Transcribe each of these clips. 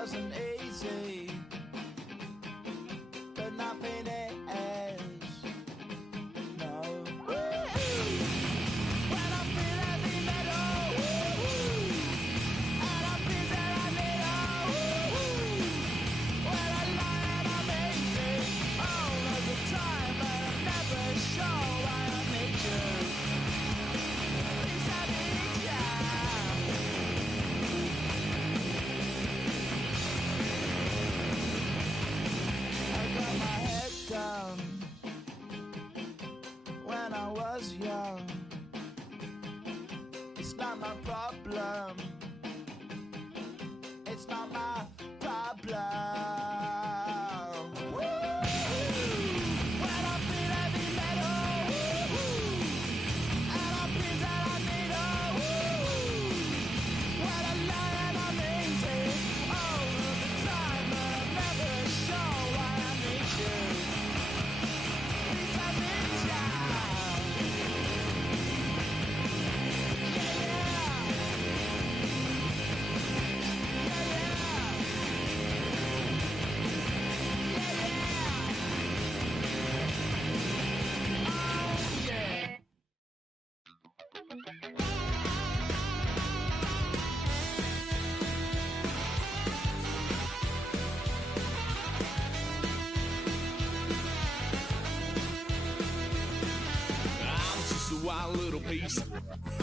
wasn't easy, but nothing is. No. When I feel heavy metal, and I feel that I need when I lie and I'm easy all of the time, but I'm never sure why I need you. Please I need ya. I got my head down when I was young. It's not my problem. It's not my problem. When I feel heavy metal, and I feel that I need when I lie and I'm easy all of the time, but I'm never sure why I need you. Please I need ya. I was just a wild little piece.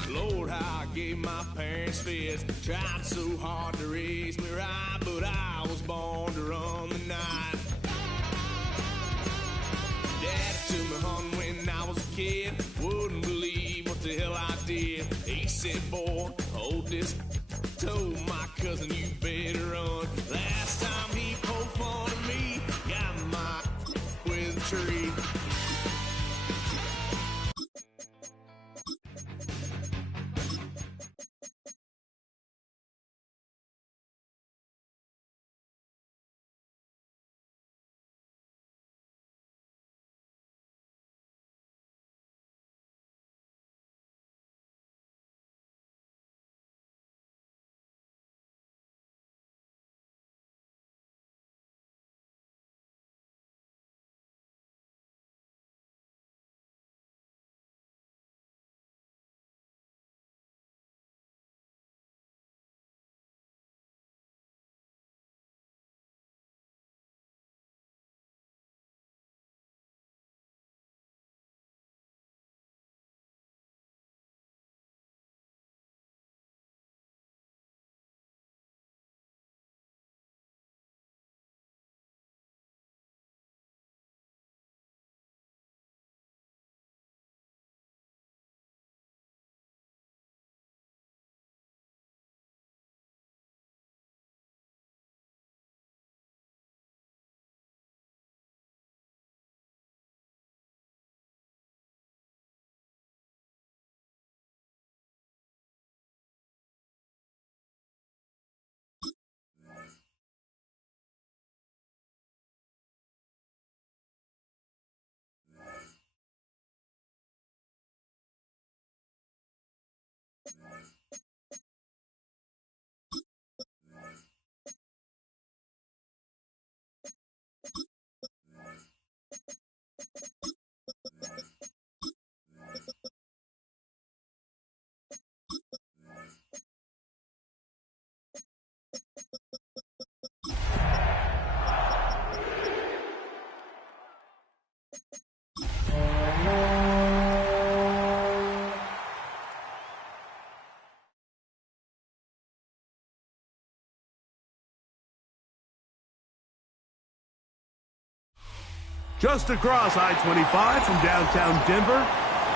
Lord, how I gave my parents fits. Tried so hard to raise me right, but I was born to run the night. Daddy took me hunting when I was a kid. Wouldn't believe what the hell I did. He said, boy, hold this. Told my cousin, you better run. Last time he poked fun of me, got my with a tree. Just across I-25 from downtown Denver,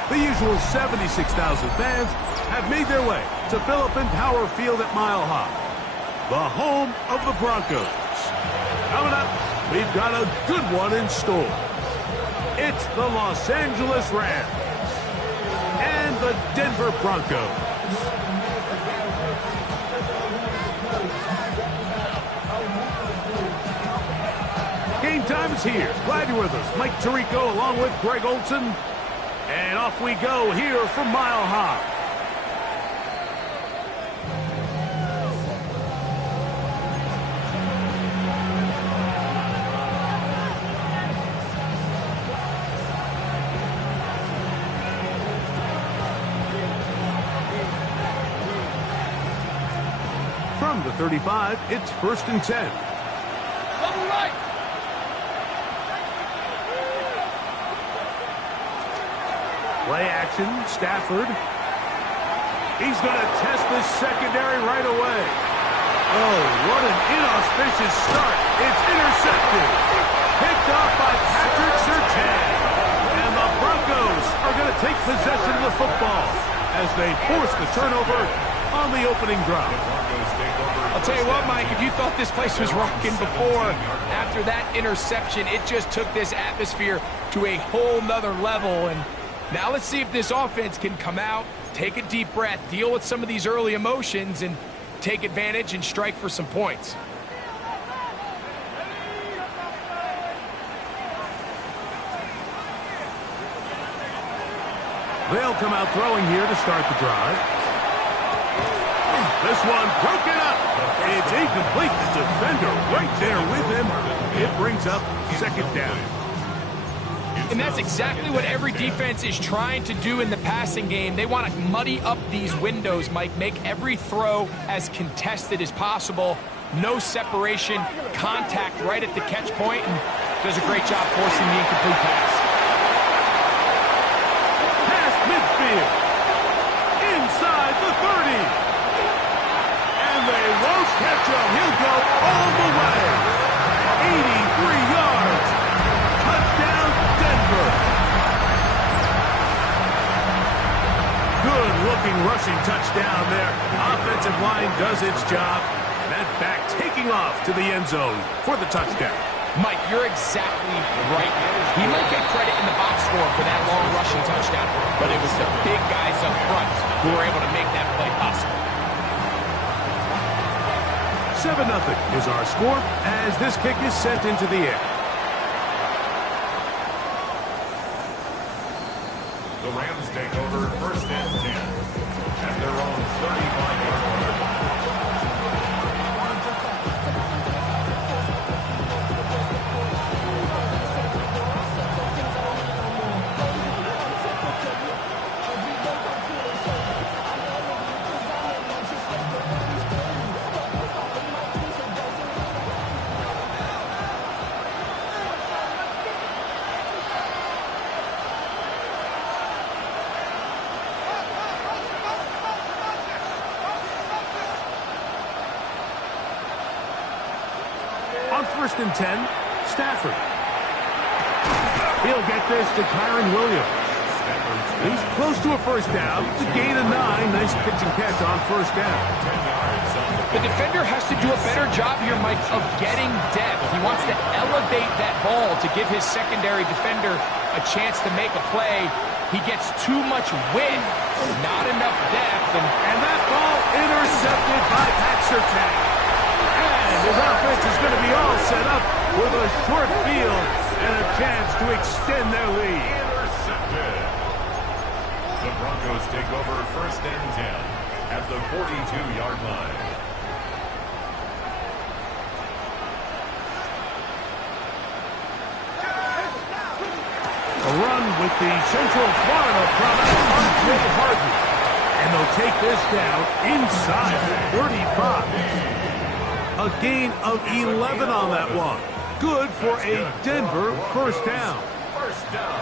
the usual 76,000 fans have made their way to Philip Power Field at Mile High, the home of the Broncos. Coming up, we've got a good one in store. It's the Los Angeles Rams and the Denver Broncos. Game time is here. Glad you're with us. Mike Tirico along with Greg Olson. And off we go here from Mile High. From the 35, it's 1st and 10. Double right. Play action, Stafford. He's going to test this secondary right away. Oh, what an inauspicious start. It's intercepted. Picked off by Patrick Surtain. And the Broncos are going to take possession of the football as they force the turnover on the opening drive. I'll tell you what, Mike, if you thought this place was rocking before, after that interception, it just took this atmosphere to a whole nother level. And now let's see if this offense can come out, take a deep breath, deal with some of these early emotions, and take advantage and strike for some points. They'll come out throwing here to start the drive. This one broken up. It's incomplete. The defender right there with him. It brings up 2nd down. And that's exactly what every defense is trying to do in the passing game. They want to muddy up these windows, Mike, make every throw as contested as possible. No separation, contact right at the catch point, and does a great job forcing the incomplete pass. Past midfield. Inside the 30. And they won't catch him. He'll go all the way. 83 yards. Touchdown, Denver. Good-looking rushing touchdown there. Offensive line does its job. That back taking off to the end zone for the touchdown. Mike, you're exactly right. He might get credit in the box score for that long rushing touchdown, but it was the big guys up front who were able to make that play possible. 7-0 is our score as this kick is sent into the air. The Rams take over 1st and 10 at their own 35-yard line. On 1st and 10, Stafford. He'll get this to Kyron Williams. He's close to a 1st down. It's a gain of 9. Nice pitch and catch on 1st down. The defender has to do a better job here, Mike, of getting depth. He wants to elevate that ball to give his secondary defender a chance to make a play. He gets too much width, not enough depth. And that ball intercepted by Pat Surtain. And his offense is going to be all set up with a short field and a chance to extend their lead. Intercepted. The Broncos take over 1st and 10 at the 42-yard line. A run with the Central Florida product, R.J. Harden. And they'll take this down inside the 35. A gain of 11 on that one. Good for a Denver 1st down. 1st down.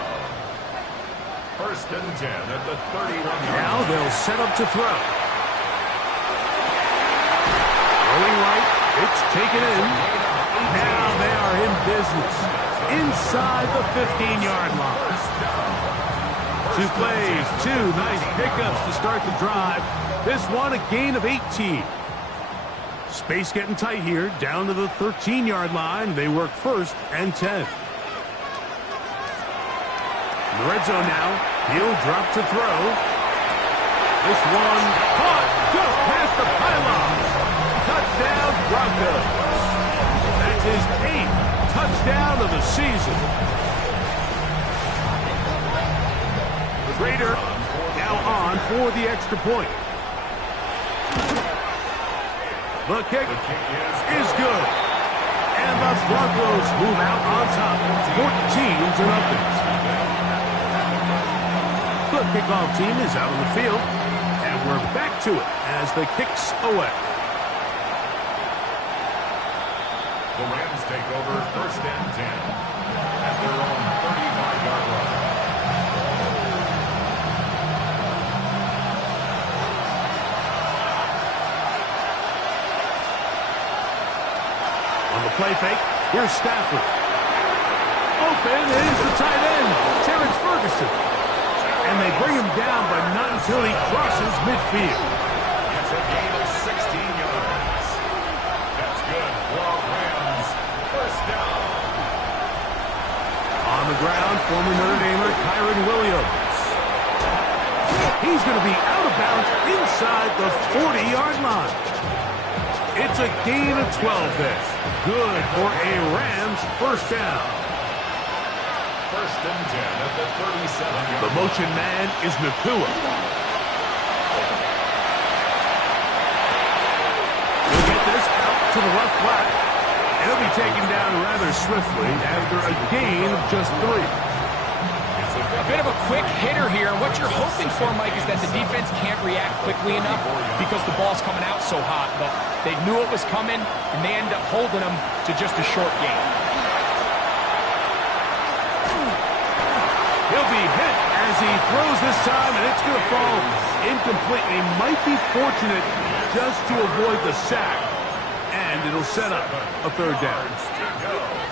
1st and 10 at the 31-yard line. Now they'll set up to throw. Rolling right. It's taken in. Now they are in business. Inside the 15-yard line. 2 plays, 2 nice pickups to start the drive. This one a gain of 18. Space getting tight here, down to the 13-yard line. They work 1st and 10. In the red zone now. He'll drop to throw. This one caught just past the pylon. Touchdown, Broncos. That's his 8th touchdown of the season. Raider now on for the extra point. The kick is good. And the Broncos move out on top, 14-0. The kickoff team is out on the field, and we're back to it as the kick's away. The Rams take over 1st and 10 at their own 35-yard line. On the play fake, here's Stafford. Open is the tight end, Terrence Ferguson. And they bring him down, but not until he crosses midfield. It's a gain of 16 yards. That's good for Rams. 1st down. On the ground, former Notre Damer Kyron Williams. He's going to be out of bounds inside the 40-yard line. It's a gain of 12 there. Good for a Rams 1st down. 1st and 10 at the 37-yard. The motion man is Nakua. He'll get this out to the left flat. He'll be taken down rather swiftly after a gain of just 3. A bit of a quick hitter here. What you're hoping for, Mike, is that the defense can't react quickly enough because the ball's coming out so hot. But they knew it was coming, and they end up holding them to just a short gain. He'll be hit as he throws this time, and it's going to fall incomplete. He might be fortunate just to avoid the sack, and it'll set up a 3rd down.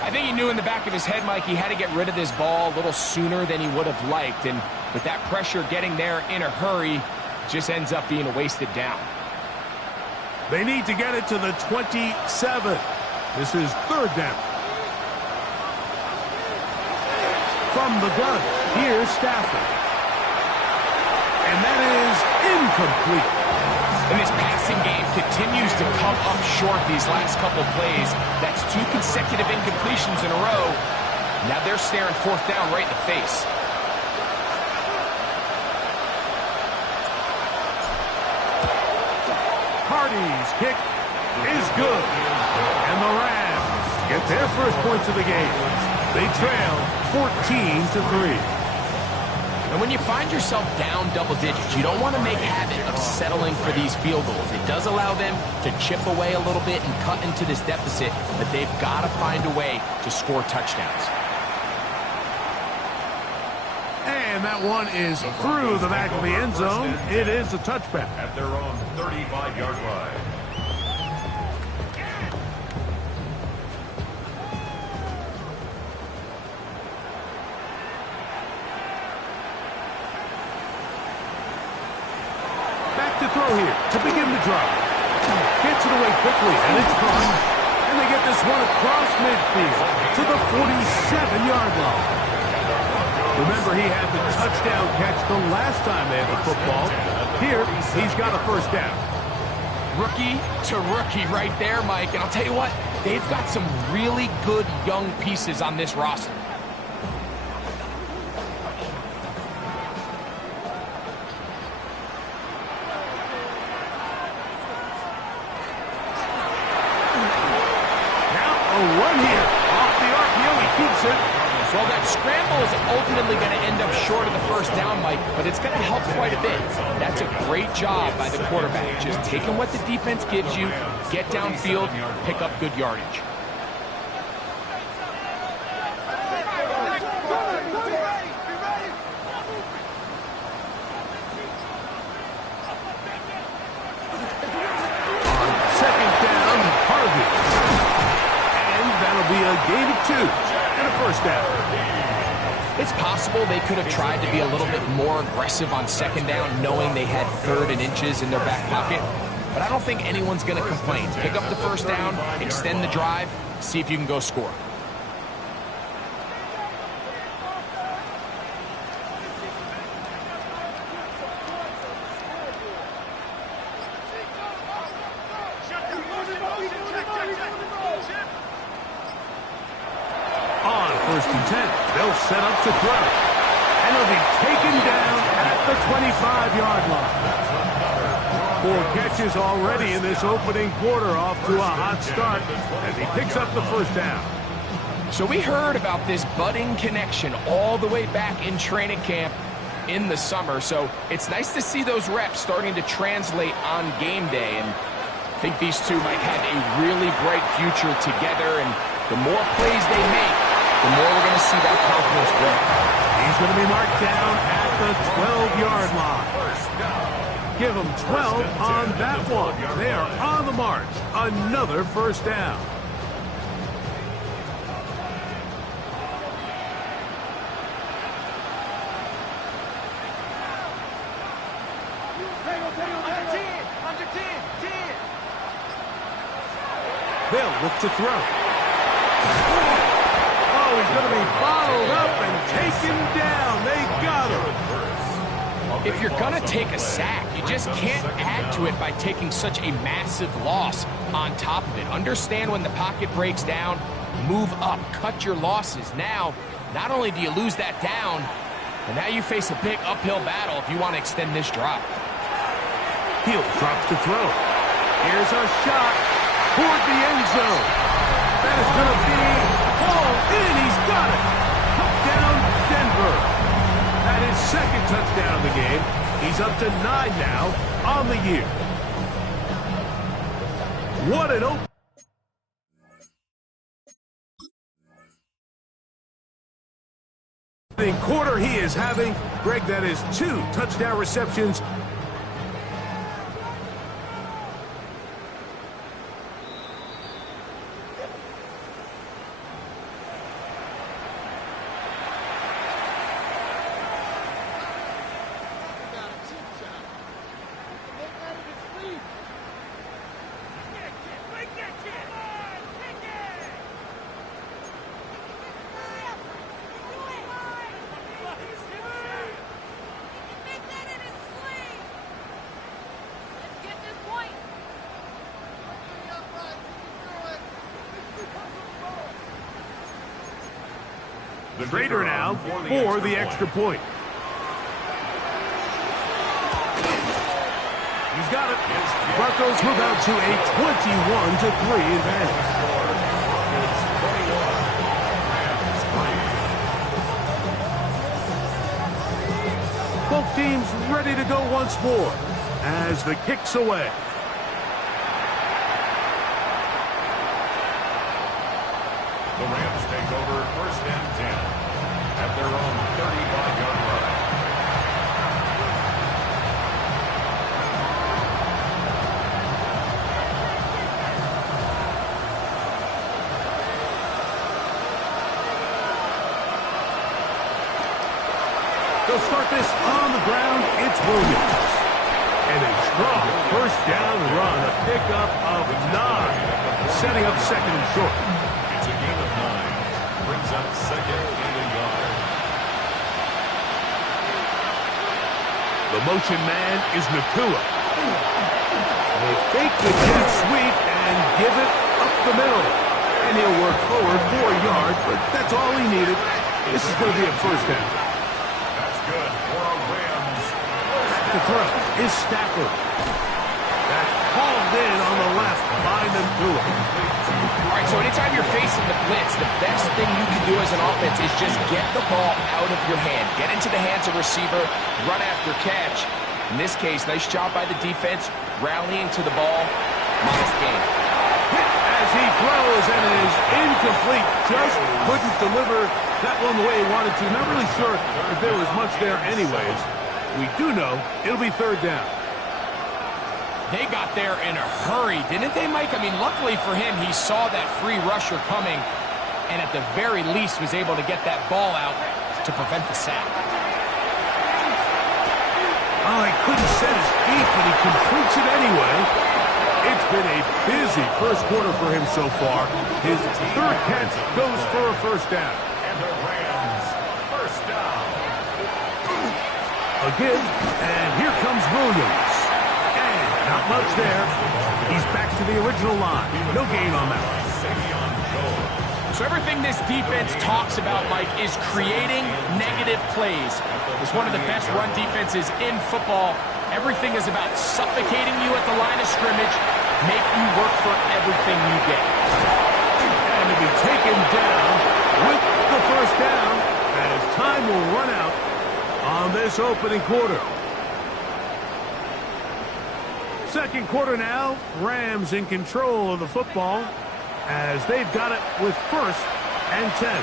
I think he knew in the back of his head, Mike, he had to get rid of this ball a little sooner than he would have liked. And with that pressure getting there in a hurry, it just ends up being a wasted down. They need to get it to the 27. This is 3rd down. From the gun, here's Stafford. And that is incomplete. And this passing game continues to come up short these last couple plays. That's 2 consecutive incompletions in a row. Now they're staring 4th down right in the face. Hardy's kick is good. And the Rams get their first points of the game. They trail 14-3. And when you find yourself down double digits, you don't want to make a habit of settling for these field goals. It does allow them to chip away a little bit and cut into this deficit, but they've got to find a way to score touchdowns. And that one is through the back of the end zone. It is a touchback. At their own 35-yard line. To throw here to begin the drive. Gets it away quickly, and it's caught. And they get this one across midfield to the 47-yard line. Remember, he had the touchdown catch the last time they had the football. Here, he's got a 1st down. Rookie to rookie right there, Mike. And I'll tell you what, they've got some really good young pieces on this roster. Well, that scramble is ultimately going to end up short of the 1st down, Mike, but it's going to help quite a bit. That's a great job by the quarterback. Just taking what the defense gives you, get downfield, pick up good yardage. On 2nd down, Harvey. And that'll be a gain of 2. And a 1st down. It's possible they could have tried to be a little bit more aggressive on 2nd down, knowing they had 3rd and inches in their back pocket. But I don't think anyone's going to complain. Pick up the 1st down, extend the drive, see if you can go score. On 1st and 10, they'll set up to throw. And he'll be taken down at the 25-yard line. 4 catches already in this opening quarter, off to a hot start as he picks up the 1st down. So we heard about this budding connection all the way back in training camp in the summer. So it's nice to see those reps starting to translate on game day. And I think these two might have a really bright future together, and the more plays they make, the more we're going to see that confidence grow. He's going to be marked down at the 12-yard line. Give them 12 on that one. They are on the march. Another first down. They'll look to throw. Oh, he's going to be bottled up and taken down. They got him. If you're going to take a sack, you just can't add to it by taking such a massive loss on top of it. Understand when the pocket breaks down, move up, cut your losses. Now, not only do you lose that down, but now you face a big uphill battle if you want to extend this drive. Hill drops to throw. Here's a shot toward the end zone. That is going to be hauled in. He's got it. Touchdown, Denver. That is second touchdown of the game. He's up to 9 now on the year. What an opening quarter he is having. Greg, that is 2 touchdown receptions. Trader now for the extra point. He's got it. Broncos move out to a 21-3 advantage. Both teams ready to go once more as the kick's away. The Rams take over first and 10 at their own 35-yard line. They'll start this on the ground. It's Williams. And a strong first down run, a pickup of 9, setting up second and short. It's a gain of 9. Brings up second and a yard. The motion man is Nakua. They fake the jet sweep and give it up the middle. And he'll work forward 4 yards, but that's all he needed. This is going to be a first down. That's good for a Rams. The throw is Stafford. That's hauled in on the left by Nakua. All right, so anytime you're facing the blitz, the best thing you can do as an offense is just get the ball out of your hand. Get into the hands of receiver, run after catch. In this case, nice job by the defense, rallying to the ball. Modest game. Hit as he throws, and it is incomplete. Just couldn't deliver that one the way he wanted to. Not really sure if there was much there anyways. We do know it'll be third down. They got there in a hurry, didn't they, Mike? I mean, luckily for him, he saw that free rusher coming, and at the very least was able to get that ball out to prevent the sack. Oh, he couldn't set his feet, but he completes it anyway. It's been a busy first quarter for him so far. His third catch goes for a first down. And the Rams, first down. A give, and here comes Williams. And not much there. He's back to the original line. No gain on that. So everything this defense talks about, Mike, is creating negative plays. It's one of the best run defenses in football. Everything is about suffocating you at the line of scrimmage, make you work for everything you get. And to be taken down with the first down as time will run out on this opening quarter. Second quarter now. Rams in control of the football as they've got it with 1st and 10.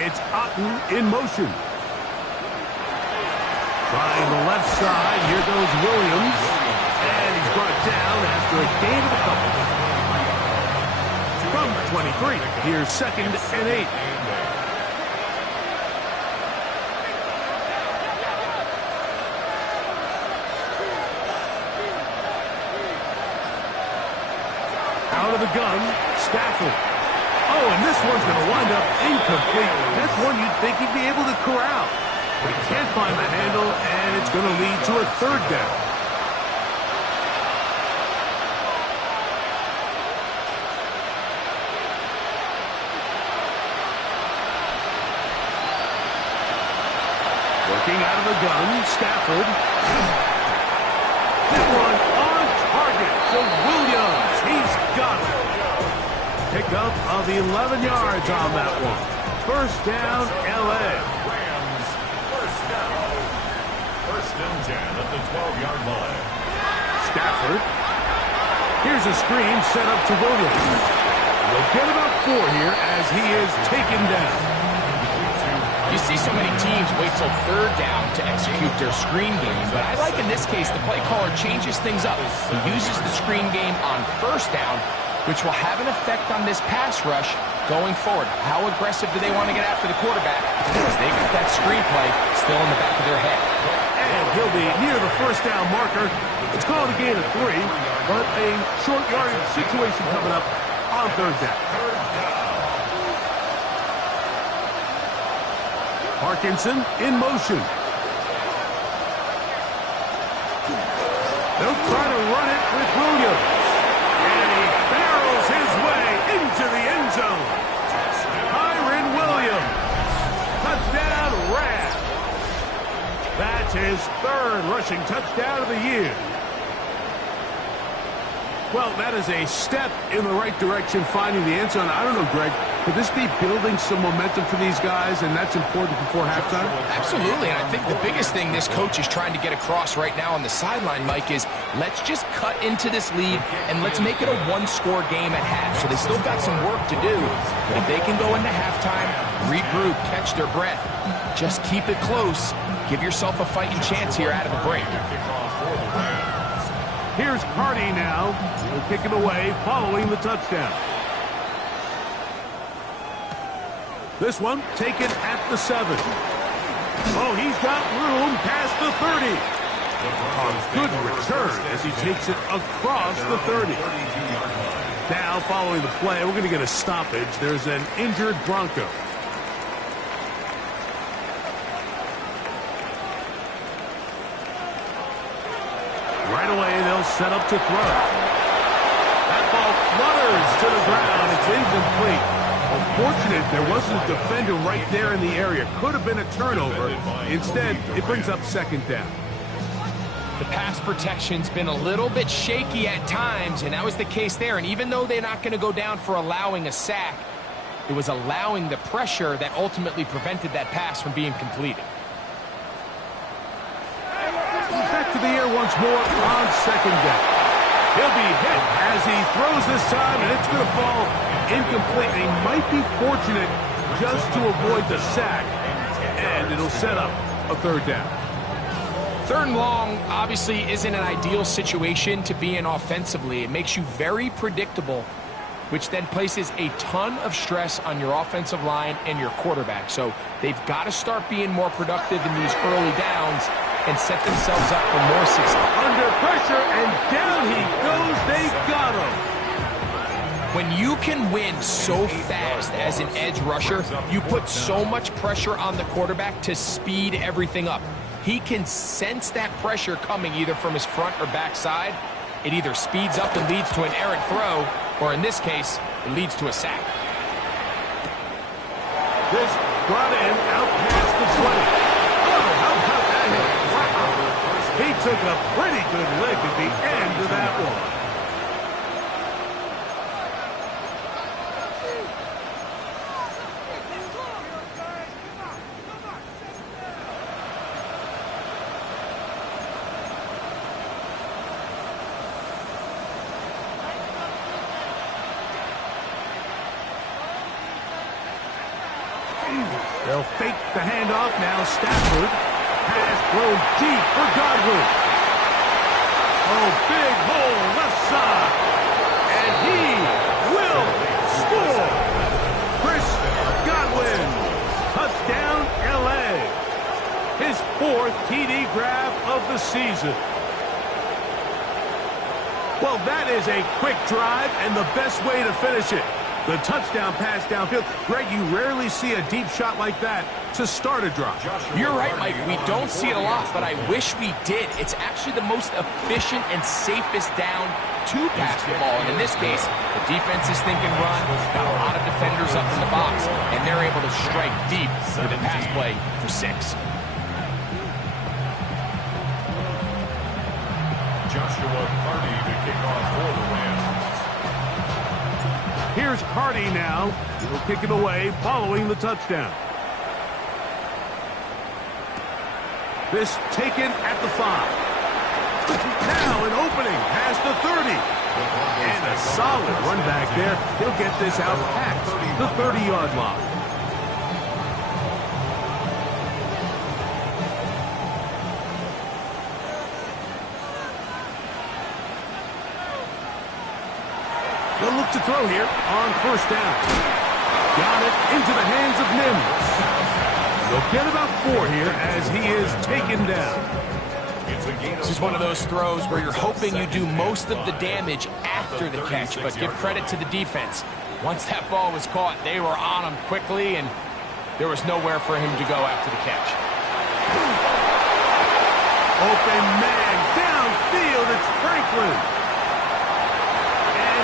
It's Otten in motion. Trying the left side. Here goes Williams. And he's brought down after a gain of a couple. From 23. Here's 2nd and 8. Out of the gun, Stafford. Oh, and this one's going to wind up incomplete. That's one you'd think he'd be able to corral. But he can't find the handle, and it's going to lead to a 3rd down. Working out of the gun, Stafford. That one on target to Williams. He's got it. Pickup of 11 yards on that one. 1st down, L.A. Rams, 1st down. 1st and 10 at the 12-yard line. Stafford. Here's a screen set up to Williams. We'll get about 4 here as he is taken down. You see so many teams wait till 3rd down to execute their screen game, but I like in this case the play caller changes things up. He uses the screen game on 1st down, which will have an effect on this pass rush going forward. How aggressive do they want to get after the quarterback? Because they got that screen play still in the back of their head. And he'll be near the 1st down marker. It's called a gain of 3, but a short yardage situation coming up on 3rd down. Parkinson in motion. They'll try to run it with Williams. And he barrels his way into the end zone. Kyron Williams. Touchdown, Rams. That's his 3rd rushing touchdown of the year. Well, that is a step in the right direction, finding the end zone. I don't know, Greg. Could this be building some momentum for these guys, and that's important before halftime? Absolutely, and I think the biggest thing this coach is trying to get across right now on the sideline, Mike, is let's just cut into this lead, and let's make it a 1-score game at half. So they still got some work to do, but if they can go into halftime, regroup, catch their breath, just keep it close, give yourself a fighting chance here out of the break. Here's Hardy now. He'll kick it away following the touchdown. This one taken at the 7. Oh, he's got room past the 30. A good return as he takes it across the 30. Now, following the play, we're going to get a stoppage. There's an injured Bronco. Right away, they'll set up to throw. That ball flutters to the ground. It's incomplete. Unfortunate there wasn't a defender right there in the area. Could have been a turnover. Instead, it brings up 2nd down. The pass protection's been a little bit shaky at times, and that was the case there. And even though they're not going to go down for allowing a sack, it was allowing the pressure that ultimately prevented that pass from being completed. Back to the air once more on 2nd down. He'll be hit as he throws this time, and it's going to fall incomplete. He might be fortunate just to avoid the sack, and it'll set up a 3rd down. 3rd and long obviously isn't an ideal situation to be in offensively. It makes you very predictable, which then places a ton of stress on your offensive line and your quarterback. So they've got to start being more productive in these early downs and set themselves up for more success. Under pressure, and down he goes. They got him. When you can win so fast as an edge rusher, you put so much pressure on the quarterback to speed everything up. He can sense that pressure coming either from his front or back side. It either speeds up and leads to an errant throw, or in this case, it leads to a sack. This brought in out past the 20. Oh, how about that hit? Wow. He took a pretty good lick at the end of that one. They'll fake the handoff. Now Stafford has thrown deep for Godwin. Oh, big hole left side. And he will score. Chris Godwin. Touchdown, L.A. His 4th TD grab of the season. Well, that is a quick drive and the best way to finish it. The touchdown pass downfield. Greg, you rarely see a deep shot like that to start a drive. You're right, Mike. We don't see it a lot, but I wish we did. It's actually the most efficient and safest down to pass the ball. And in this case, the defense is thinking run, got a lot of defenders up in the box, and they're able to strike deep with a pass play for 6. Joshua Hardy to kick off for the Rams. Here's Hardy now. He'll kick it away following the touchdown. This taken at the 5. Now an opening past the 30. And a solid run back there. He'll get this out past the 30-yard line. They'll look to throw here on 1st down. Got it into the hands of Mims. They'll get about 4 here as he is taken down. This is one of those throws where you're hoping you do most of the damage after the catch, but give credit to the defense. Once that ball was caught, they were on him quickly, and there was nowhere for him to go after the catch. Open man downfield. It's Franklin.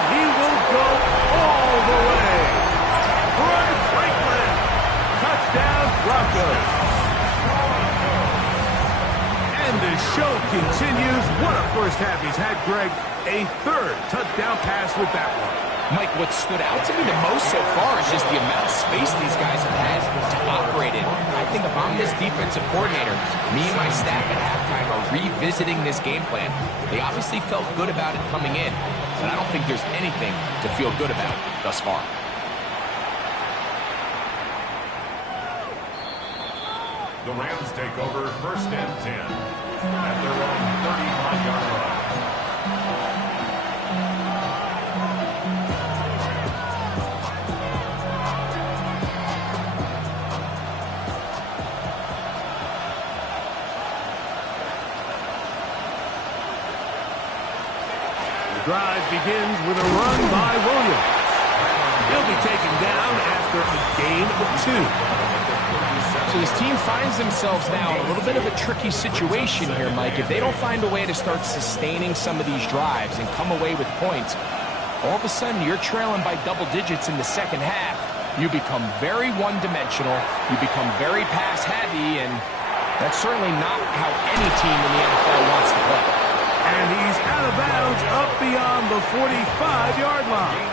He will go all the way. Troy Franklin. Touchdown, Broncos. And the show continues. What a first half he's had, Greg. A 3rd touchdown pass with that one. Mike, what stood out to me the most so far is just the amount of space these guys have had to operate in. I think if I'm this defensive coordinator, me and my staff at halftime are revisiting this game plan. They obviously felt good about it coming in, but I don't think there's anything to feel good about thus far. The Rams take over 1st and 10 at their own 35-yard line. Drive begins with a run by Williams. He'll be taken down after a gain of 2. So this team finds themselves now in a little bit of a tricky situation here, Mike. If they don't find a way to start sustaining some of these drives and come away with points, all of a sudden you're trailing by double digits in the 2nd half. You become very one-dimensional. You become very pass-heavy, and that's certainly not how any team in the NFL wants to play. And he's out of bounds up beyond the 45-yard line.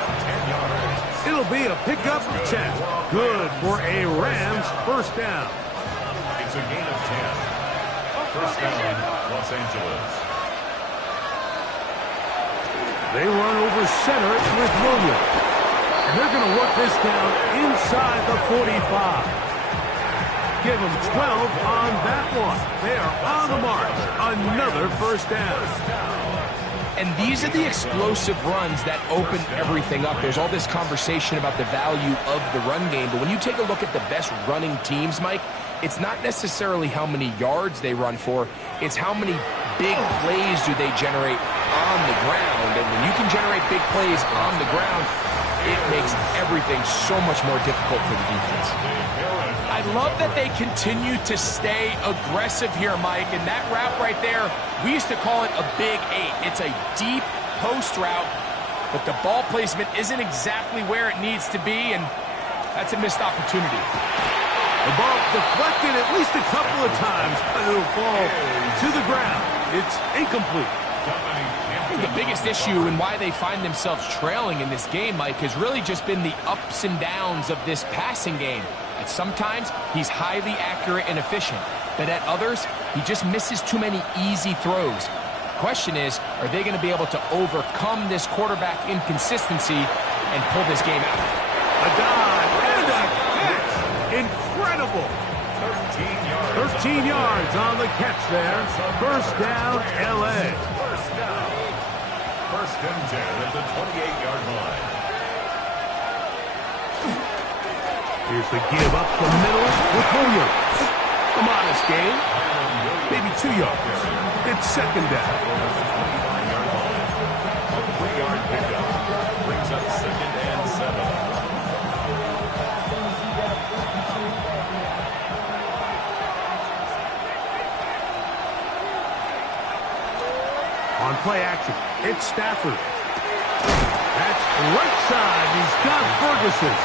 It'll be a pickup of 10. Good for a Rams 1st down. It's a gain of 10. 1st down, Los Angeles. They run over center with Williams. And they're going to work this down inside the 45. Give them 12 on that one. They are on the mark. Another 1st down. And these are the explosive runs that open everything up. There's all this conversation about the value of the run game, but when you take a look at the best running teams, Mike, it's not necessarily how many yards they run for, it's how many big plays do they generate on the ground. And when you can generate big plays on the ground, it makes everything so much more difficult for the defense. I love that they continue to stay aggressive here, Mike, and that route right there, we used to call it a big 8. It's a deep post route, but the ball placement isn't exactly where it needs to be, and that's a missed opportunity. The ball deflected at least a couple of times, but it'll fall to the ground. It's incomplete. The biggest issue and why they find themselves trailing in this game, Mike, has really just been the ups and downs of this passing game. And sometimes he's highly accurate and efficient, but at others, he just misses too many easy throws. Question is, are they going to be able to overcome this quarterback inconsistency and pull this game out? A dive and a catch. 15 yards on the catch there. First down, L.A. First down. First and 10 at the 28-yard line. Here's the give up the middle with Williams. A modest gain, maybe 2 yards. It's second down. A 3-yard pickup brings up second and 7. On play action, it's Stafford. That's right side. He's got Ferguson.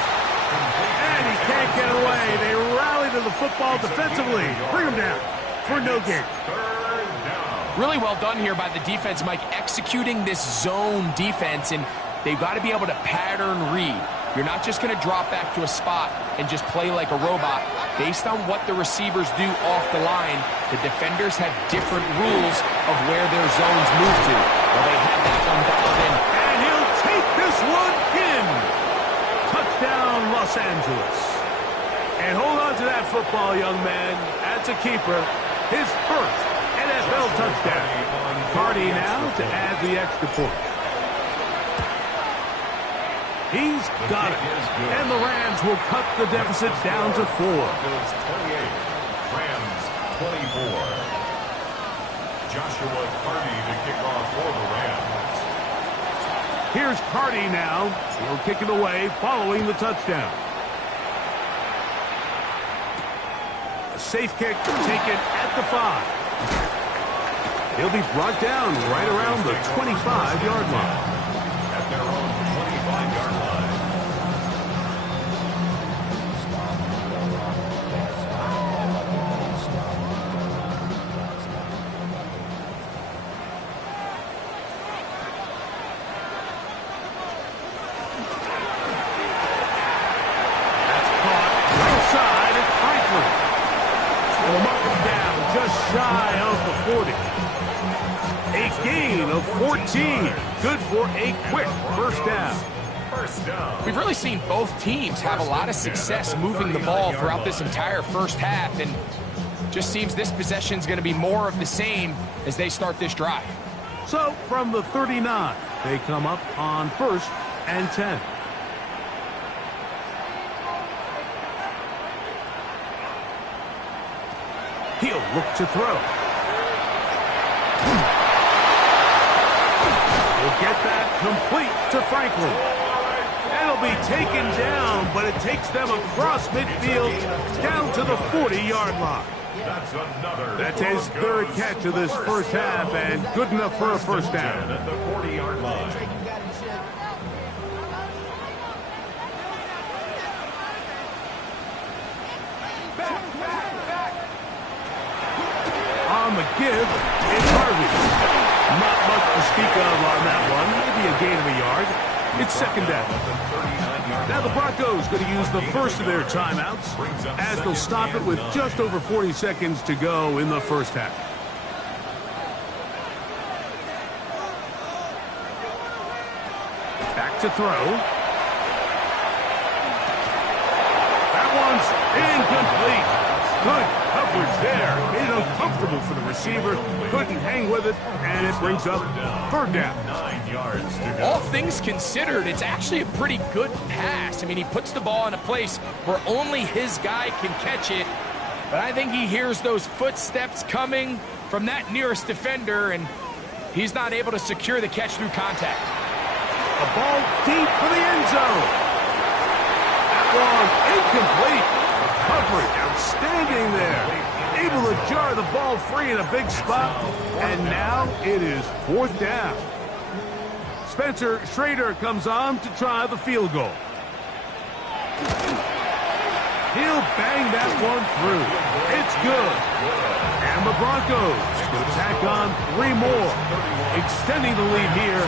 And he can't get away. They rally to the football defensively. Bring him down for no gain. Really well done here by the defense, Mike, executing this zone defense, and they've got to be able to pattern read. You're not just going to drop back to a spot and just play like a robot. Based on what the receivers do off the line, the defenders have different rules of where their zones move to. Well, they had that one dialed in. And he'll take this one in. Touchdown, Los Angeles. And hold on to that football, young man. That's a keeper. His first NFL touchdown. Cardi now to add the extra point. He's got it. And the Rams will cut the deficit down to 4. Broncos 28, Rams 24. Joshua Cardi to kick off for the Rams. Here's Cardi now. He'll kick it away following the touchdown. A safe kick taken at the 5. He'll be brought down right around the 25-yard line. At their own 25-yard line. That's caught right side. It's Franklin. Will mark him down just shy of the 40. A gain of 14. Good for a quick first down. First down. We've really seen both teams have a lot of success moving the ball throughout this entire first half, and just seems this possession is going to be more of the same as they start this drive. So from the 39, they come up on first and 10. He'll look to throw. Will get that complete to Franklin. That'll be taken down, but it takes them across midfield down to the 40-yard line. That's another. That's his third catch of this first half, and good enough for a first down. At the 40-yard line. On the give, it's Harvey. Not much to speak of on that one. Maybe a gain of a yard. It's second down. Now the Broncos going to use the first of their timeouts as they'll stop it with just over 40 seconds to go in the first half. Back to throw. That one's incomplete. Good coverage there. Made it uncomfortable for the receiver. Couldn't hang with it, and it brings up third down. 9 yards to go. All things considered, it's actually a pretty good pass. I mean, he puts the ball in a place where only his guy can catch it, but I think he hears those footsteps coming from that nearest defender, and he's not able to secure the catch through contact. A ball deep for the end zone. That one incomplete. Coverage outstanding there. Able to jar the ball free in a big spot. And now it is fourth down. Spencer Schrader comes on to try the field goal. He'll bang that one through. It's good. And the Broncos will tack on 3 more, extending the lead here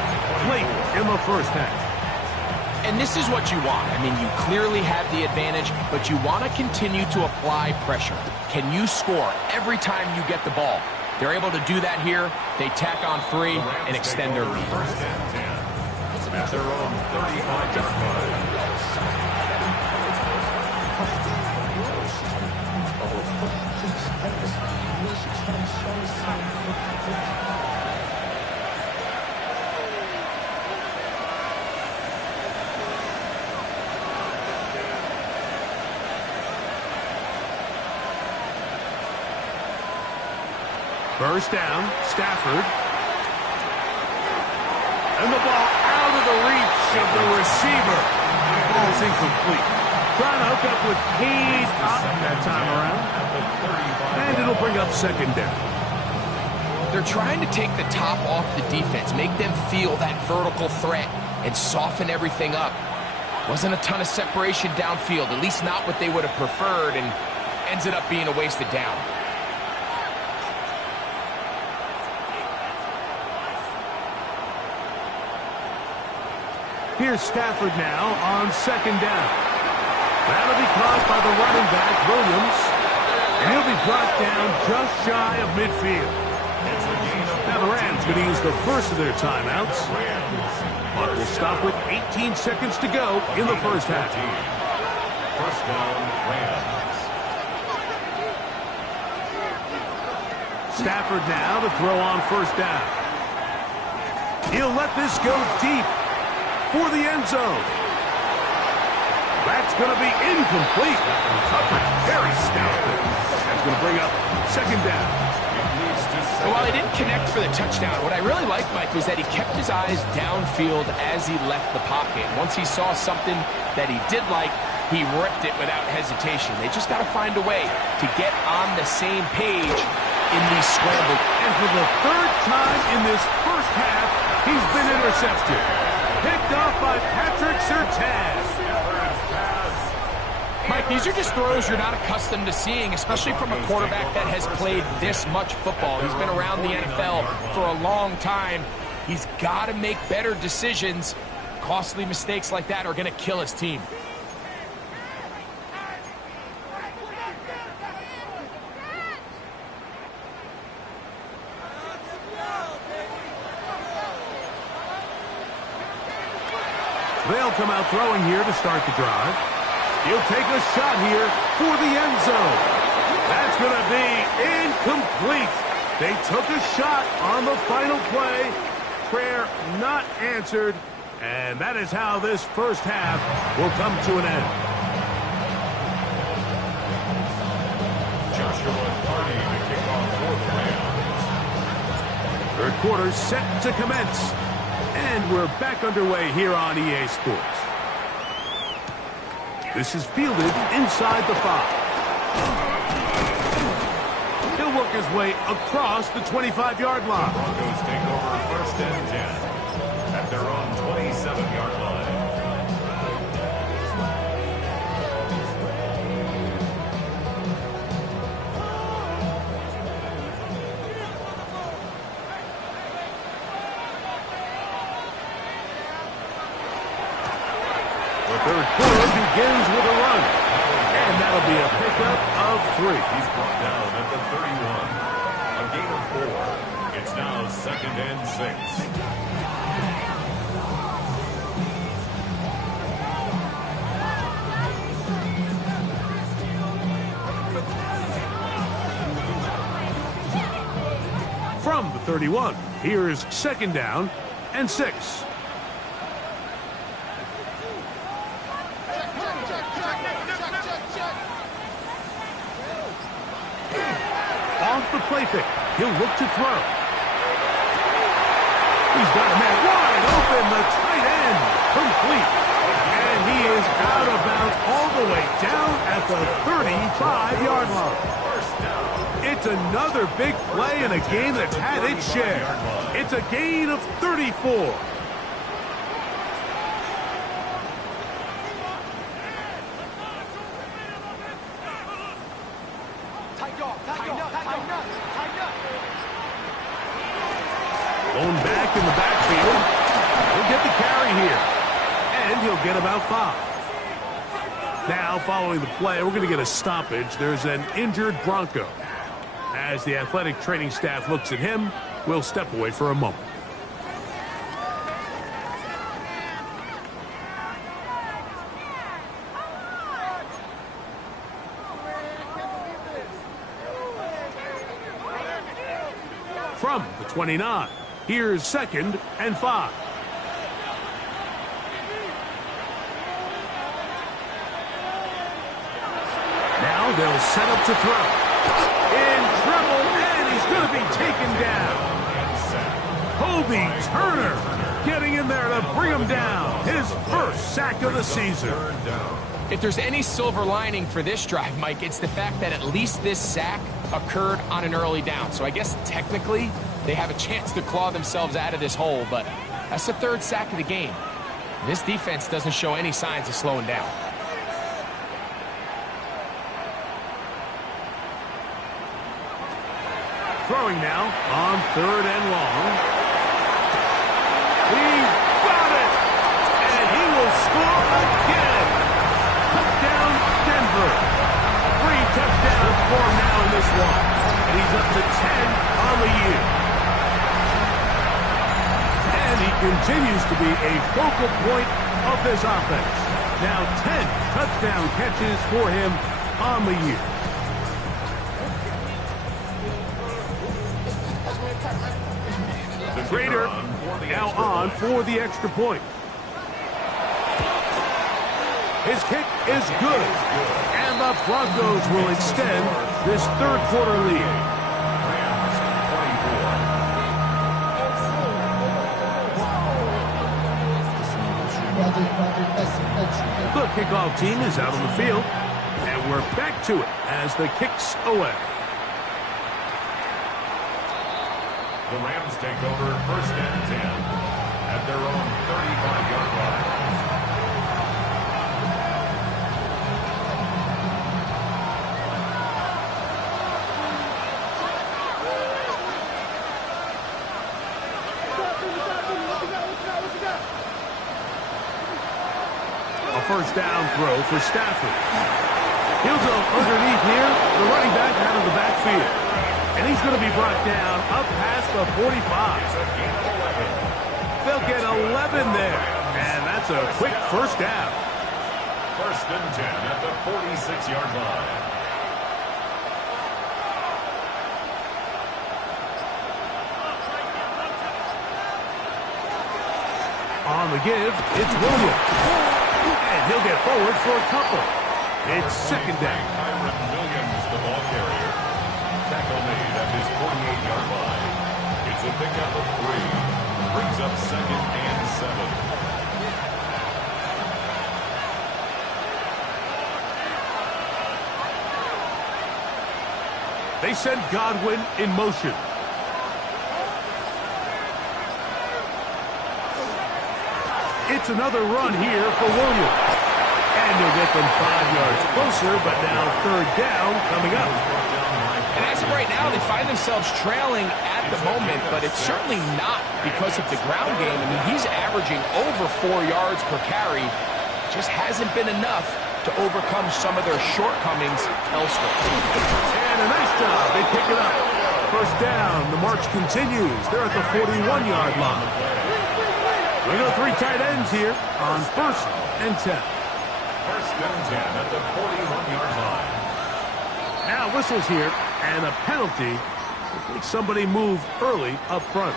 late in the first half. And this is what you want. I mean, you clearly have the advantage, but you want to continue to apply pressure. Can you score every time you get the ball? They're able to do that here. They tack on 3 and extend their lead. First and 10. At their own 35-yard line. First down, Stafford. And the ball out of the reach of the receiver. Ball's incomplete. Trying to hook up with Pete that time around. And it'll bring up second down. They're trying to take the top off the defense, make them feel that vertical threat, and soften everything up. Wasn't a ton of separation downfield, at least not what they would have preferred, and ends it up being a wasted down. Here's Stafford now on second down. That'll be caught by the running back, Williams. And he'll be brought down just shy of midfield. Now the Rams going to use the first of their timeouts. But will stop with 18 seconds to go in the first half. First down, Rams. Stafford now to throw on first down. He'll let this go deep for the end zone. That's going to be incomplete. Coverage very stout. That's going to bring up second down. And while he didn't connect for the touchdown, what I really liked, Mike, was that he kept his eyes downfield as he left the pocket. Once he saw something that he did like, he ripped it without hesitation. They just got to find a way to get on the same page in these scrambles. And for the third time in this first half, he's been intercepted. Picked off by Patrick Surtain. Mike, these are just throws you're not accustomed to seeing, especially from a quarterback that has played this much football. He's been around the NFL for a long time. He's got to make better decisions. Costly mistakes like that are going to kill his team. They'll come out throwing here to start the drive. He'll take a shot here for the end zone. That's going to be incomplete. They took a shot on the final play. Prayer not answered. And that is how this first half will come to an end. Joshua Party to kick off for the Rams. Third quarter set to commence. And we're back underway here on EA Sports. This is fielded inside the 5. He'll work his way across the 25-yard line. Broncos take over first and 10 at their own 27-yard line. The third quarter begins with a run. And that'll be a pickup of 3. He's brought down at the 31. A gain of 4. It's now second and 6. From the 31, here's second down and 6. Off the play fake. He'll look to throw. He's got a man wide open. The tight end complete. And he is out of bounds all the way down at the 35-yard line. It's another big play in a game that's had its share. It's a gain of 34. Going back in the backfield. He'll get the carry here. And he'll get about 5. Now, following the play, we're going to get a stoppage. There's an injured Bronco. As the athletic training staff looks at him, we'll step away for a moment. From the 29, here's second and 5. Now they'll set up to throw. In trouble, and he's going to to be taken down. Kobe Turner getting in there to bring him down. His first sack of the season. If there's any silver lining for this drive, Mike, it's the fact that at least this sack occurred on an early down. So I guess technically they have a chance to claw themselves out of this hole, but that's the third sack of the game. This defense doesn't show any signs of slowing down. Throwing now on 3rd and long. He's got it! And he will score again! Touchdown, Denver. 3 touchdowns for him now in this one. And he's up to 10 on the year. And he continues to be a focal point of this offense. Now 10 touchdown catches for him on the year. Prater now on for the extra point. His kick is good. And the Broncos will extend this third quarter lead. The kickoff team is out on the field. And we're back to it as the kick's away. The Rams take over 1st and 10 at their own 35-yard line. A first down throw for Stafford. He'll go underneath here, the running back out of the backfield. And he's going to be brought down up past the 45. They'll get 11 there. And that's a quick first down. 1st and 10 at the 46-yard line. On the give, it's Williams. And he'll get forward for a couple. It's 2nd down. Williams, the ball carrier. Tackle made at his 48-yard line. It's a pickup of 3. Brings up 2nd and 7. They send Godwin in motion. It's another run here for Williams. And he'll get them 5 yards closer, but now 3rd down coming up. And as of right now, they find themselves trailing at the moment, but it's certainly not because of the ground game. I mean, he's averaging over 4 yards per carry. Just hasn't been enough to overcome some of their shortcomings elsewhere. And a nice job. They pick it up. First down. The march continues. They're at the 41-yard line. We go 3 tight ends here on 1st and 10. 1st and 10 at the 41-yard line. Now whistles here, and a penalty. I think somebody moved early up front.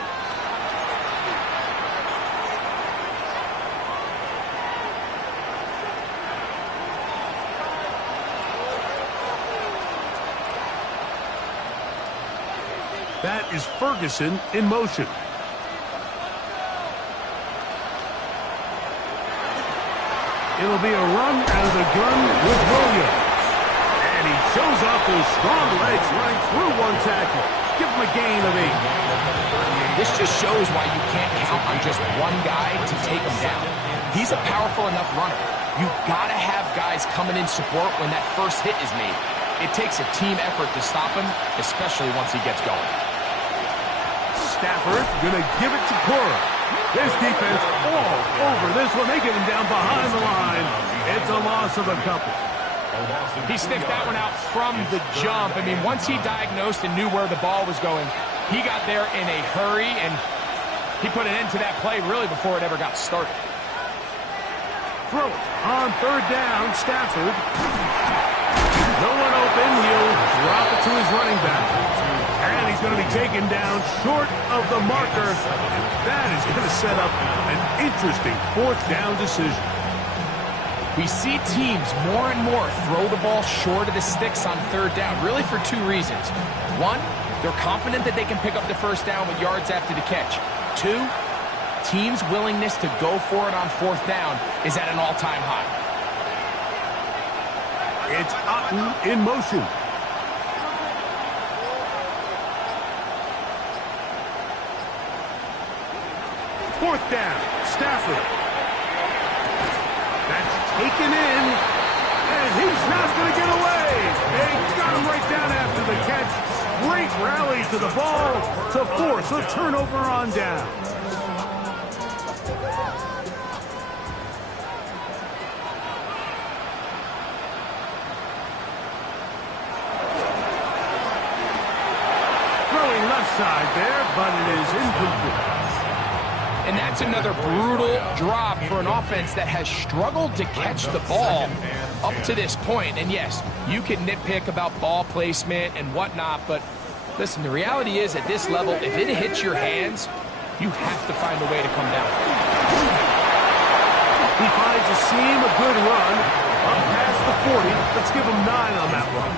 That is Ferguson in motion. It'll be a run out of the gun with Williams. And he shows off those strong legs running through one tackle. Give him a gain of 8. This just shows why you can't count on just one guy to take him down. He's a powerful enough runner. You've got to have guys coming in support when that first hit is made. It takes a team effort to stop him, especially once he gets going. Stafford going to give it to Cora. This defense all over this one. They get him down behind the line. It's a loss of a couple. He sniffed that one out from the jump. I mean, once he diagnosed and knew where the ball was going, he got there in a hurry, and he put an end to that play really before it ever got started. Throw on 3rd down, Stafford. No one open. He'll drop it to his running back. And he's going to be taken down short of the marker. That is going to set up an interesting 4th down decision. We see teams more and more throw the ball short of the sticks on 3rd down, really for 2 reasons. One, they're confident that they can pick up the first down with yards after the catch. 2, team's willingness to go for it on 4th down is at an all-time high. It's Otten in motion. Fourth down, Stafford. That's taken in, and he's not going to get away. They got him right down after the catch. Great rally to the ball to force a turnover on down. Throwing left side there, but it is incomplete. And that's another brutal drop for an offense that has struggled to catch the ball up to this point. And yes, you can nitpick about ball placement and whatnot, but listen, the reality is at this level, if it hits your hands, you have to find a way to come down. He finds a seam, a good run, up past the 40. Let's give him 9 on that one.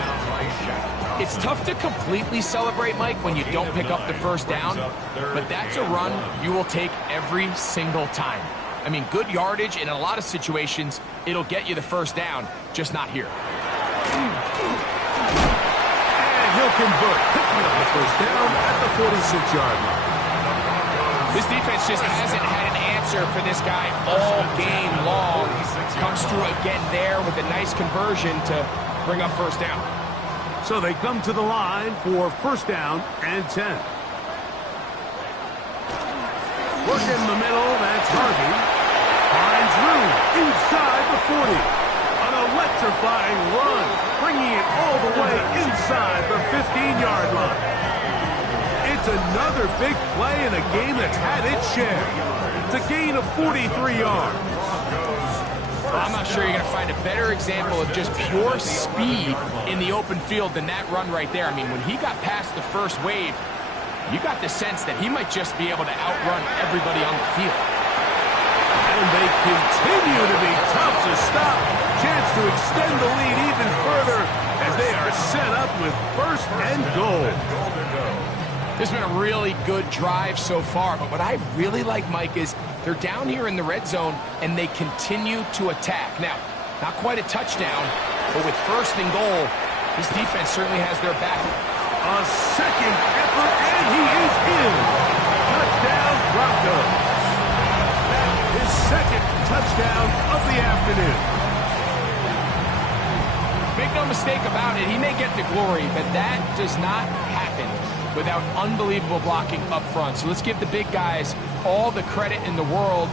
It's tough to completely celebrate, Mike, when you don't pick up the first down, but that's a run you will take every single time. I mean, good yardage in a lot of situations, it'll get you the first down, just not here. And he'll convert, picking up the first down at the 46-yard line. This defense just hasn't had an answer for this guy all game long. Comes through again there with a nice conversion to bring up first down. So they come to the line for first down and 10. Work in the middle, that's Harvey. Finds room inside the 40. An electrifying run, bringing it all the way inside the 15-yard line. It's another big play in a game that's had its share. It's a gain of 43 yards. I'm not sure you're going to find a better example of just pure speed in the open field than that run right there. I mean, when he got past the first wave, you got the sense that he might just be able to outrun everybody on the field. And they continue to be tough to stop. Chance to extend the lead even further as they are set up with first and goal. This has been a really good drive so far, but what I really like, Mike, is they're down here in the red zone, and they continue to attack. Now, not quite a touchdown, but with first and goal, this defense certainly has their back. A second effort, and he is in. Touchdown, Broncos. His second touchdown of the afternoon. Make no mistake about it, he may get the glory, but that does not happen without unbelievable blocking up front. So let's give the big guys all the credit in the world.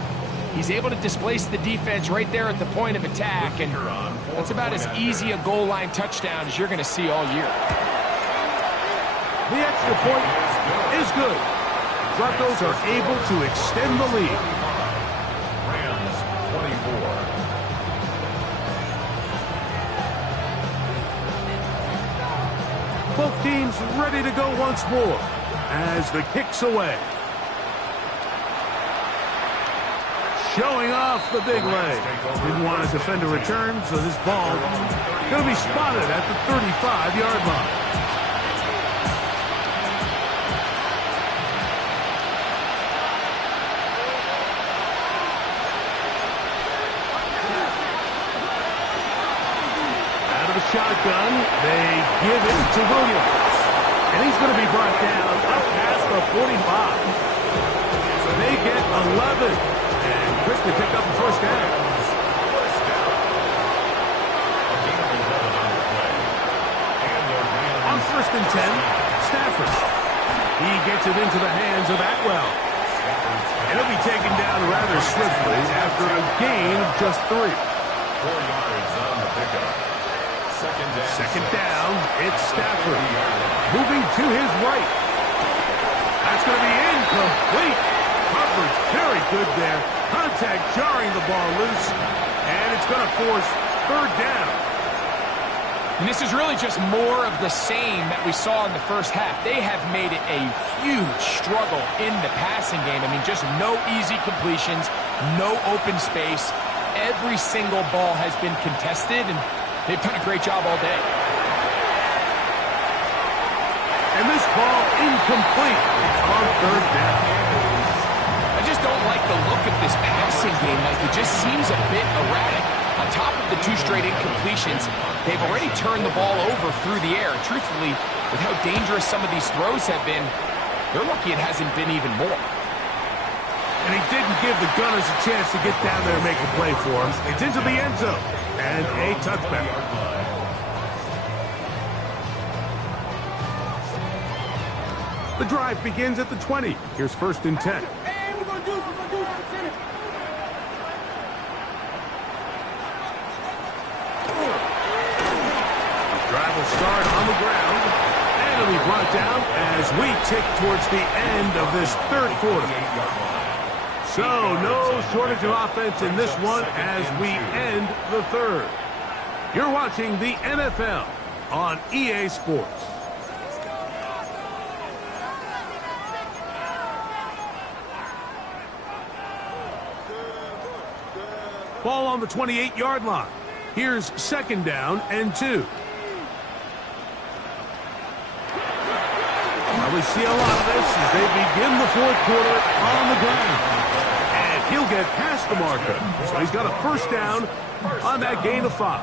He's able to displace the defense right there at the point of attack, and that's about as easy a goal line touchdown as you're going to see all year. The extra point is good. Broncos are able to extend the lead. Rams 24. Both teams ready to go once more as the kick's away. Showing off the big leg. Didn't want to defend a return, so this ball going to be spotted at the 35-yard line. Out of the shotgun, they give it to Williams. And he's going to be brought down up past the 45. So they get 11. And quickly pick up the first down. On first and 10, Stafford. He gets it into the hands of Atwell. And he'll be taken down rather swiftly after a gain of just 3. 4 yards on the pickup. Second down, it's Stafford. Moving to his right. That's going to be incomplete. Coverage very good there. Contact jarring the ball loose. And it's going to force third down. And this is really just more of the same that we saw in the first half. They have made it a huge struggle in the passing game. I mean, just no easy completions, no open space. Every single ball has been contested, and they've done a great job all day. And this ball incomplete on third down. I just don't like the look of this passing game, Mike. It just seems a bit erratic. On top of the 2 straight incompletions, they've already turned the ball over through the air. Truthfully, with how dangerous some of these throws have been, they're lucky it hasn't been even more. And he didn't give the Gunners a chance to get down there and make a play for him. It's into the end zone and a touchback. The drive begins at the 20. Here's 1st and 10. Drive will start on the ground, and it'll be brought down as we tick towards the end of this 3rd quarter. So, no shortage of offense in this one as we end the 3rd. You're watching the NFL on EA Sports. Ball on the 28-yard line. Here's 2nd down and 2. We see a lot of this as they begin the 4th quarter on the ground. And he'll get past the marker. So he's got a 1st down on that gain of 5.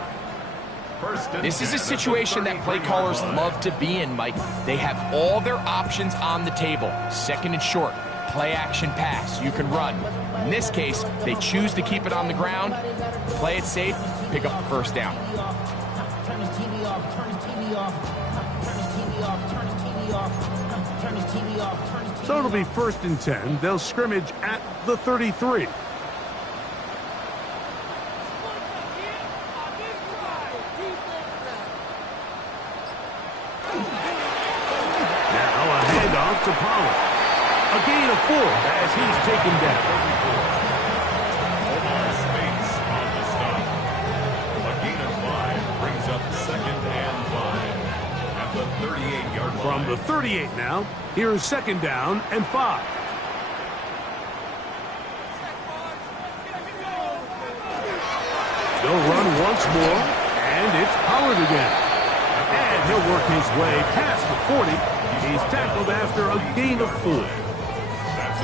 This is a situation that play callers love to be in, Mike. They have all their options on the table. 2nd and short, play action pass. You can run. In this case, they choose to keep it on the ground, play it safe, pick up the 1st down. Turn his TV off, turn his TV off, turn his TV off, turn his TV off. Turn his TV off. Turn his TV so it'll be 1st and 10. They'll scrimmage at the 33. Now a handoff to Pollard. A gain of 4 as he's taken down. Space on the stop. A gain of 5 brings up 2nd and 5 at the 38-yard line. From the 38 now, here's 2nd down and 5. They'll run once more, and it's Pollard again. And he'll work his way past the 40. He's tackled after a gain of 4.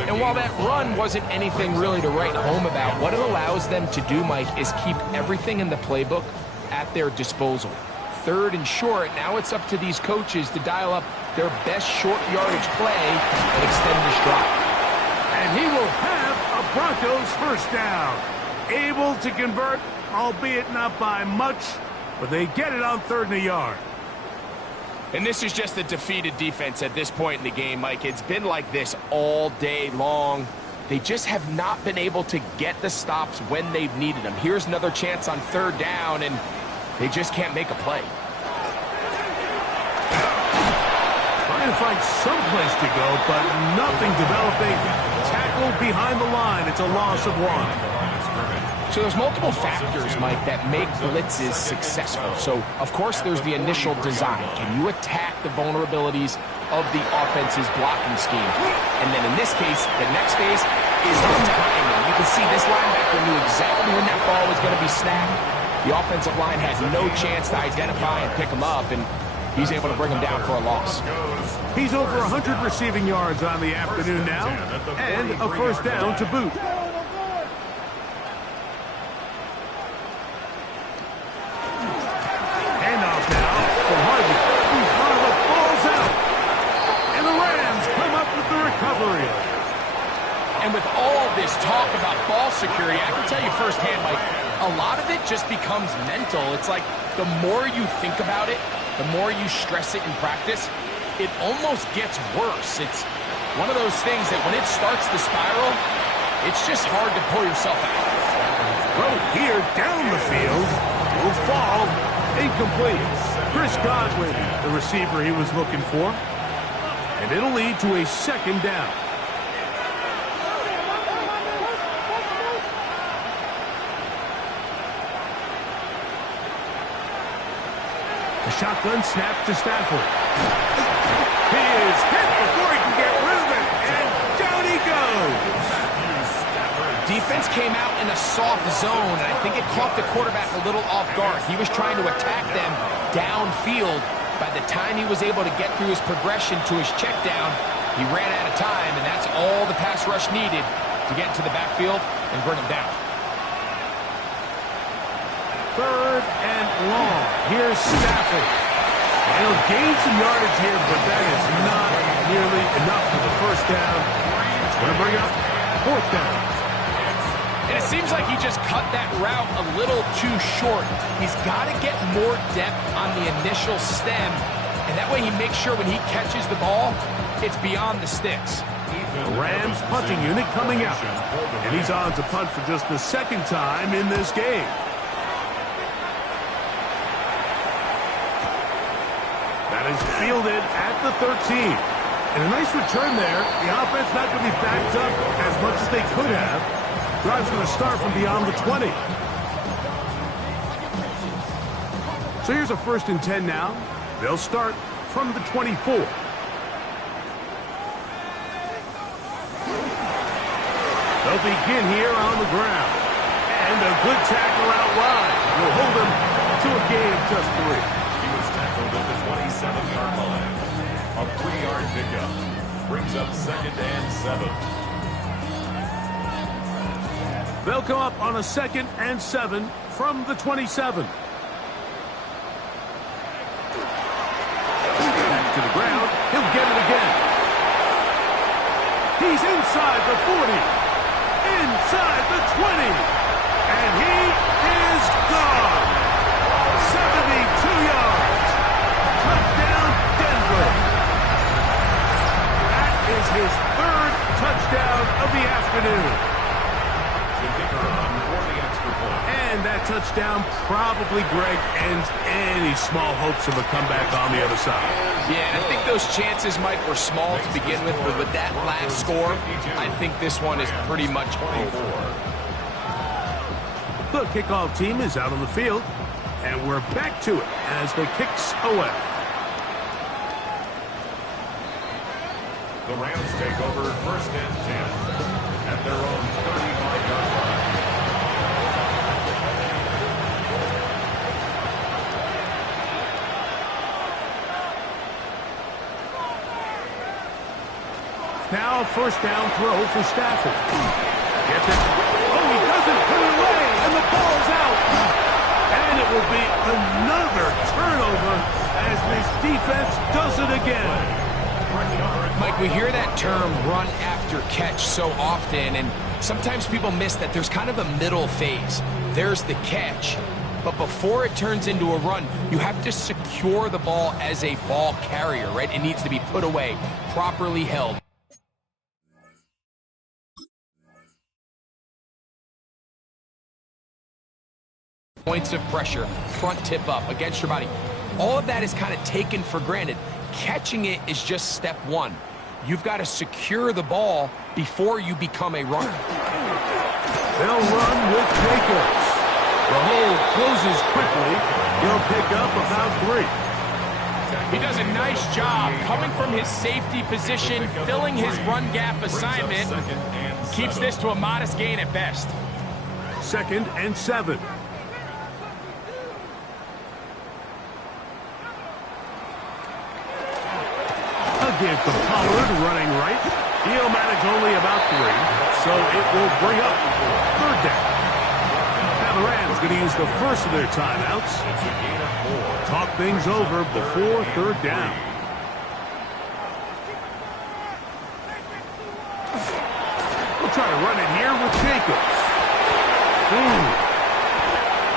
And while that run wasn't anything really to write home about, what it allows them to do, Mike, is keep everything in the playbook at their disposal. 3rd and short, now it's up to these coaches to dial up their best short yardage play and extend this drive. And he will have a Broncos 1st down. Able to convert, albeit not by much, but they get it on 3rd and a yard. And this is just a defeated defense at this point in the game, Mike. It's been like this all day long. They just have not been able to get the stops when they've needed them. Here's another chance on 3rd down, and they just can't make a play. Trying to find some place to go, but nothing developing. Tackled behind the line. It's a loss of 1. So there's multiple factors, Mike, that make blitzes successful. So, of course, there's the initial design. Can you attack the vulnerabilities of the offense's blocking scheme? And then in this case, the next phase is the timing. You can see this linebacker knew exactly when that ball was going to be snapped. The offensive line has no chance to identify and pick him up, and he's able to bring him down for a loss. He's over 100 receiving yards on the afternoon now, and a 1st down to boot. Handoff now for Harvey. Harvey falls out, and the Rams come up with the recovery. And with all this talk about ball security, I can tell you firsthand, Mike, a lot of it just becomes mental. It's like the more you think about it, the more you stress it in practice, it almost gets worse. It's one of those things that when it starts to spiral, it's just hard to pull yourself out. Throw here down the field will fall incomplete. Chris Godwin, the receiver he was looking for. And it'll lead to a 2nd down. The shotgun snap to Stafford. He is hit before he can get rid of it, and down he goes. Defense came out in a soft zone, and I think it caught the quarterback a little off guard. He was trying to attack them downfield, By the time he was able to get through his progression to his check down, he ran out of time, and that's all the pass rush needed to get into the backfield and bring him down. 3rd and long. Here's Stafford. And he'll gain some yardage here, but that is not nearly enough for the first down. It's going to bring up 4th down. And it seems like he just cut that route a little too short. He's got to get more depth on the initial stem, and that way he makes sure when he catches the ball, it's beyond the sticks. The Rams punting unit coming out. And he's on to punt for just the 2nd time in this game. That is fielded at the 13. And a nice return there. The offense not going to be backed up as much as they could have. Drive's going to start from beyond the 20. So here's a 1st and 10 now. They'll start from the 24. They'll begin here on the ground. And a good tackle out wide will hold them to a gain of just 3. He was tackled at the 27-yard line. A 3-yard pickup brings up 2nd and 7. They'll come up on a 2nd and 7 from the 27. Back to the ground. He'll get it again. He's inside the 40. Inside the 20. And he is gone. 72 yards. Touchdown, Denver. That is his 3rd touchdown of the afternoon. And that touchdown probably, Greg, ends any small hopes of a comeback on the other side. Yeah, and I think those chances, Mike, were small to begin with, but with that last score, I think this one is pretty much over. The kickoff team is out on the field, and we're back to it as the kicks away. The Rams take over 1st and 10 at their own 35-yard line. Now a 1st down throw for Stafford. Gets it. Oh, he doesn't put it away, and the ball's out. And it will be another turnover as this defense does it again. Mike, we hear that term run after catch so often, and sometimes people miss that there's kind of a middle phase. There's the catch, but before it turns into a run, you have to secure the ball as a ball carrier, right? It needs to be put away, properly held. Points of pressure, front tip up against your body. All of that is kind of taken for granted. Catching it is just step 1. You've got to secure the ball before you become a runner. They'll run with Jacobs. The hole closes quickly. He'll pick up about 3. He does a nice job coming from his safety position, filling his run gap assignment. Keeps this to a modest gain at best. 2nd and 7. Give to Pollard running right. He'll manage only about 3, so it will bring up 3rd down. Now the Rams going to use the first of their timeouts. Talk things over before 3rd down. We'll try to run it here with Jacobs.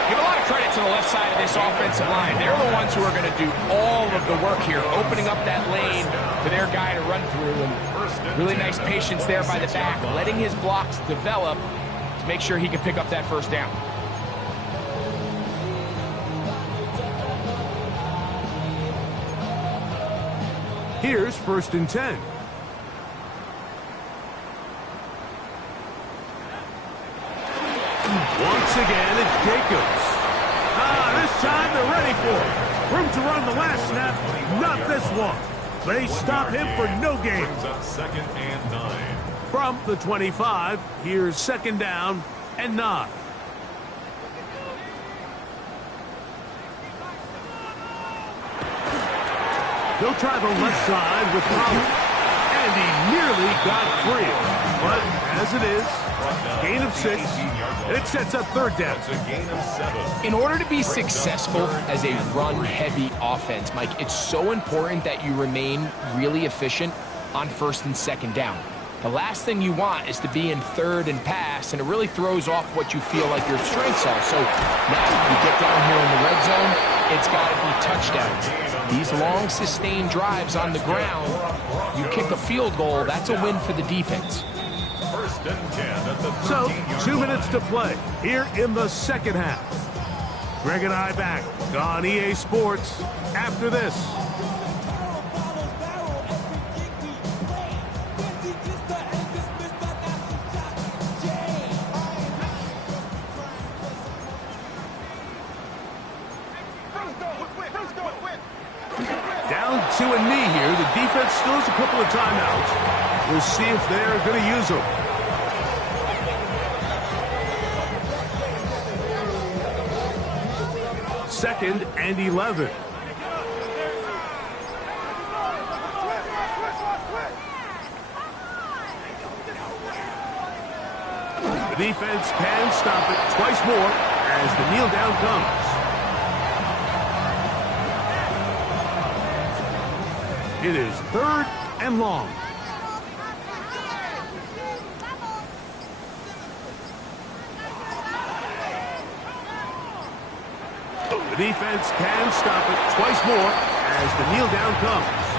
Give a lot of credit to the left side of this offensive line. They're the ones who are going to do all of the work here, opening up that lane for their guy to run through. And really nice patience there by the back, letting his blocks develop to make sure he can pick up that 1st down. Here's 1st and 10. Once again, it's Jacobs. This time they're ready for it. Room to run the last snap, not this one. They stop him for no gain. 2nd and 9. From the 25, here's 2nd down and 9. They'll try the left side with Collins. And he nearly got free. But as it is, gain of 6. It sets up third down. It's a gain of 7. In order to be successful as a run-heavy offense, Mike, it's so important that you remain really efficient on first and second down. The last thing you want is to be in third and pass, and it really throws off what you feel like your strengths are. So now you get down here in the red zone, it's got to be touchdowns. These long, sustained drives on the ground, you kick a field goal, that's a win for the defense. First and 10 at the 13-yard So, 2 minutes to play here in the second half. Greg and I back on EA Sports after this. Down to a knee here. The defense still has a couple of timeouts. We'll see if they're going to use them. Second and 11. The defense can stop it twice more as the kneel down comes. It is third and long. The defense can stop it twice more as the kneel down comes.